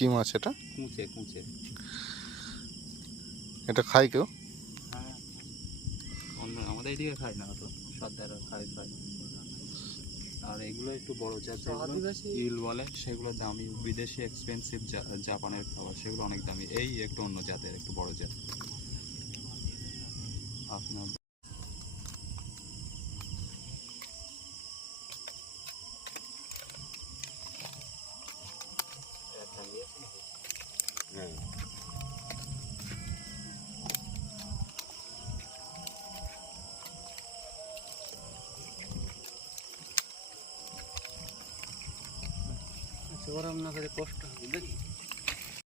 কি মাছ এটা? কুঁচে কুঁচে। এটা খায় কেউ? হ্যাঁ। অন্য আমাদের এদিকে খায় না অত। সর্দাররা খায় খায়। আর এগুলো একটু বড় জাত যেগুলো ইল বলে সেগুলো দামি। বিদেশি এক্সপেন্সিভ জাপানের খাবার সেগুলো অনেক দামি। এই একটু অন্য জাতের একটু বড় জাত। আপনার ওরা আপনার কাছে কষ্ট হবে নাকি